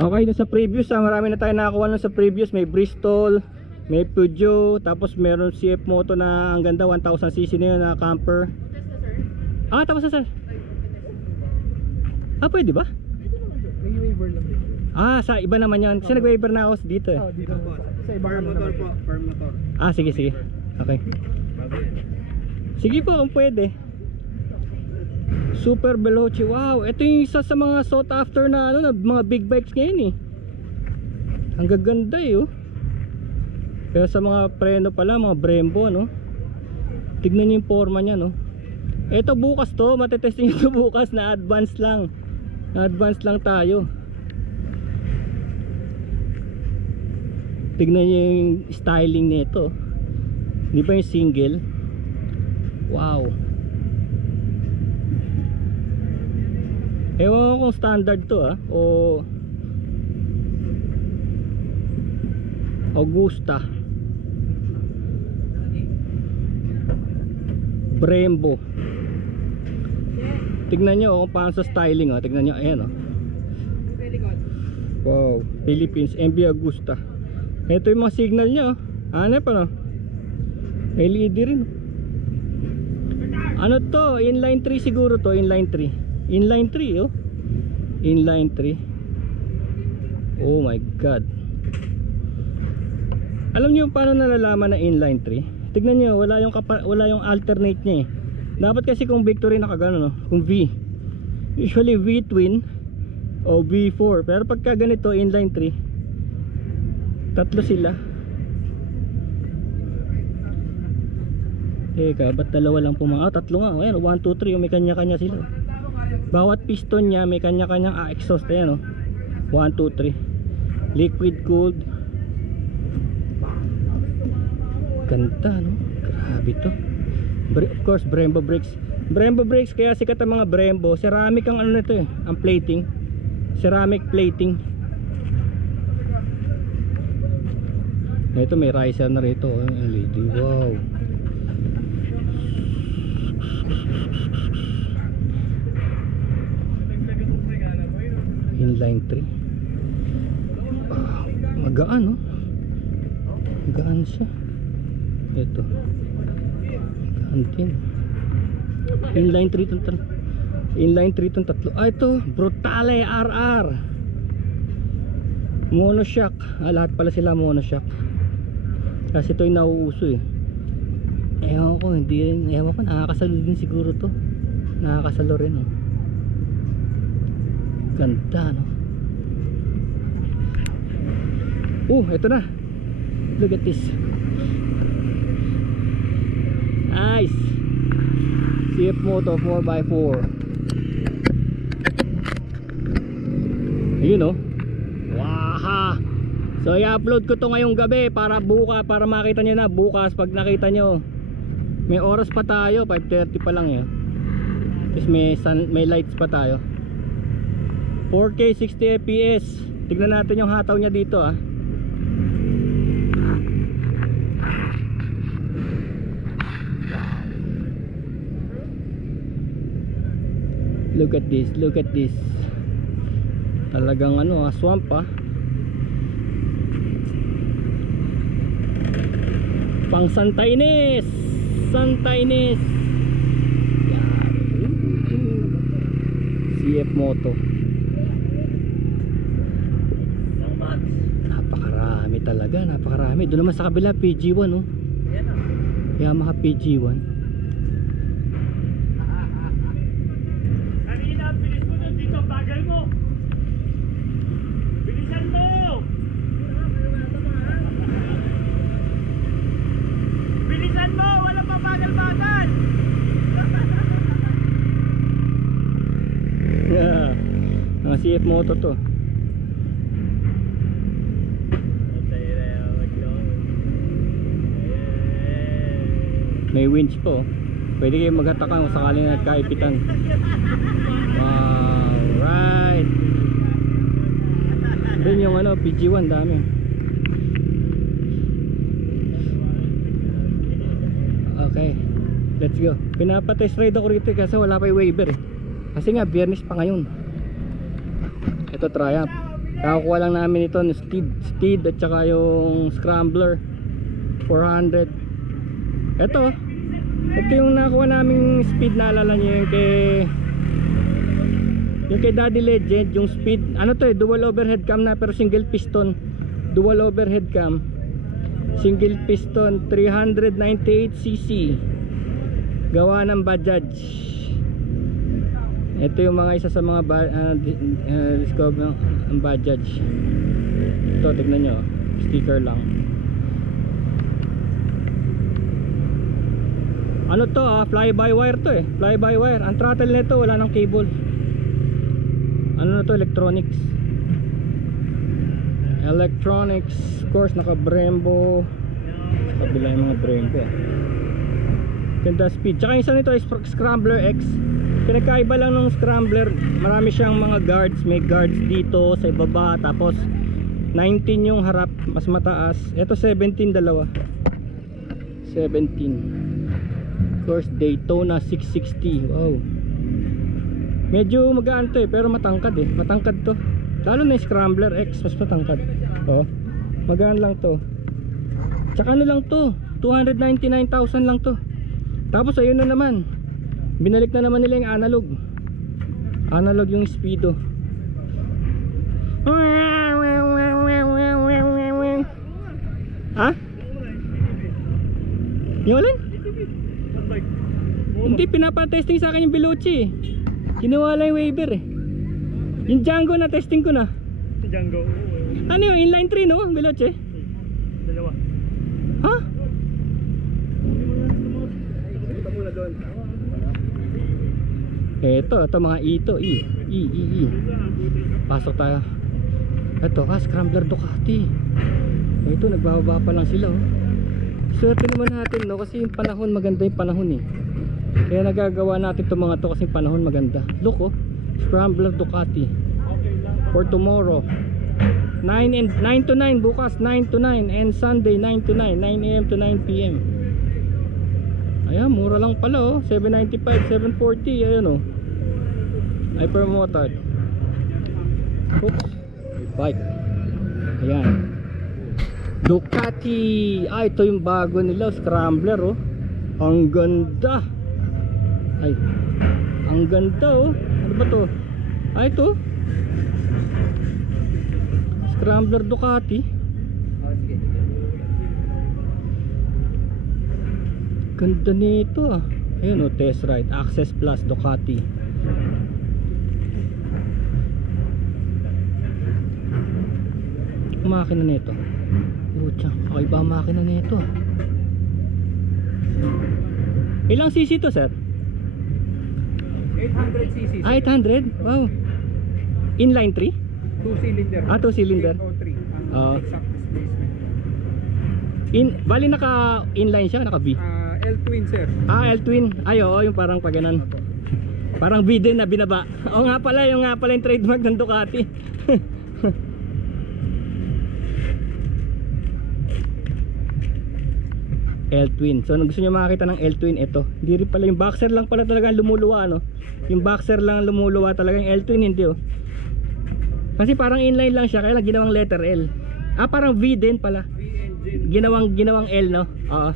Okay, dun sa previous marami na tayo nakakuha nun sa previous. May Bristol, may Peugeot, tapos meron CF Moto na ang ganda, 1000cc na yun na camper. Tapos na sir. Pwede ba? May waiver lang dito. Sa iba naman yan. Kasi nag-waiver na ako dito eh. Dito po. Sa ibang Per motor po, per motor. Sige, sige. Okay. Bago yan. Sige po kung pwede. Super Veloce. Wow, ito yung isa sa mga sought after na na mga big bikes ngayon eh. Ang gaganda eh oh. Pero sa mga preno pala, mga Brembo no. Tignan niyo yung forma niya no. Ito bukas to, matetesting ito bukas na advance lang. Na advance lang tayo. Tignan niyo yung styling nito. Hindi pa yung single. Wow. Ewan ko kung standard to o Augusta Brembo. Tignan nyo kung paano sa styling tignan nyo, ayan wow, Philippines, MB Augusta. Ito yung mga signal nya hanap LED rin. Ano to? Inline 3 siguro to, inline 3. Inline 3 oh. Inline 3. Oh my god. Alam niyo paano nalalaman na inline 3? Tignan niyo, wala yung alternate niya eh. Dapat kasi kung Victory nakagano no, kung V. Usually V twin o V4, pero pagka ganito inline 3, tatlo sila. Teka, ba't dalawa lang tatlo nga. Ayan, 1, 2, 3. May kanya-kanya sila. Bawat piston niya may kanya-kanyang exhaust. Ayan 1, 2, 3. Liquid cooled. Ganda no. Grabe to. Of course, Brembo brakes. Brembo brakes, kaya sikat ang mga Brembo. Ceramic ang nito eh. Ang plating. Ceramic plating. Ito may riser na rito. LED. Wow. Inline 3. Magaan no. Magaan siya. Ito magaan din. Inline 3 itong tatlo. Inline 3 itong tatlo. Ito Brutale RR monoshock. Lahat pala sila monoshock. Kasi ito yung nauuso eh. Ewan ko, nakakasalo din siguro to. Nakakasalo rin ganda no. Ito na. Look at this. Nice. CF Moto 4x4. Ayun Wow. So i-upload ko to ngayong gabi para makita nyo na bukas. Pag nakita nyo, may oras pa tayo, 5:30 pa lang yun. Tapos may lights pa tayo. 4K 60 fps. Tignan natin yung hataw niya dito Look at this, look at this. Talagang swamp pang Santa Ines. Santa Ines. CF Moto. Napakarami talaga, napakarami. Doon naman sa kabila PG1 Yamaha PG1. Kanina bilis mo doon, dito bagal mo. Bilisan mo. Bilisan mo, wala pa bagal-bagal. Mga CF Moto to. May winch po. Pwede kayo maghataka kung sakaling nagkaipitan. Wow, right. Doon yung PG1 dami. Okay, let's go. Pinapa-test ride ako rito kasi wala pa yung waiver Kasi nga, Biyernes pa ngayon. Ito Triumph. Kakuha lang namin ito ng Steed at saka yung Scrambler 400. Ito yung nakuha naming Speed, naalala nyo yung kay Daddy Legend, yung Speed. Ano to dual overhead cam na pero single piston. Dual overhead cam, single piston, 398cc, gawa ng Bajaj. Ito yung mga isa sa mga discover ng Bajaj. Ito, tignan nyo, sticker lang. Ano to fly by wire to fly by wire. Ang throttle nito wala nang cable. Ano na to, electronics. Of course, naka Brembo. Kabila yung mga Brembo. Ganda speed. Tsaka isa nito is Scrambler X. Pinagkaiba lang ng Scrambler, marami siyang mga guards. May guards dito sa ibaba, tapos 19 yung harap, mas mataas. Ito 17, dalawa 17. Of course, Daytona 660. Wow, medyo magaan to pero matangkad matangkad to. Lalo na yung Scrambler X, mas matangkad. Magaan lang to. Tsaka ano lang to, 299,000 lang to. Tapos ayun na naman, binalik na naman nila yung analog yung Speedo. Ha? Yung alin? Hindi, pinapa-testing sa akin yung Veloci. Ginawa lang yung waiver Yung Django na testing ko na. Django. Ano yung inline 3 no? Veloci? Dalawa. Ha? Ito mga ito E. Pasok tayo. Ito Scrambler Ducati. Ito nagbababa pa lang sila Swerte naman natin kasi yung panahon, maganda yung panahon Kaya nagagawa natin itong mga to kasi yung panahon maganda. Look Scrambler Ducati for tomorrow 9 to 9 bukas, 9 to 9, and Sunday 9 to 9, 9 AM to 9 PM. Ayan, mura lang pala 795, 740. Ayan Hypermotard. Oops, bike. Ayan, Ducati. Ito yung bago nila, Scrambler ang ganda. Ay, ang ganda Ano ba to? Ito Scrambler Ducati. Ganda nito Ayun test ride, Access Plus Ducati. Makina nito. Kakaiba makina nito. Ilang cc to, sir? 800cc. 800? Wow. Inline 3? 2-cylinder. 2-cylinder. 803. Exact displacement. Bali naka inline siya, naka V. L-twin, sir. L-twin. Ay yung parang paganan. Parang V din na binaba. Yung nga pala yung trademark ng Ducati. L-twin. So gusto niyo makakita ng L-twin, ito. Hindi rin pala, yung boxer lang pala talaga lumuluwa Yung boxer lang lumuluwa talaga, yung L-twin hindi Kasi parang inline lang siya, kaya lang ginawang letter L. Parang V din pala. Ginawang L, no? Oo.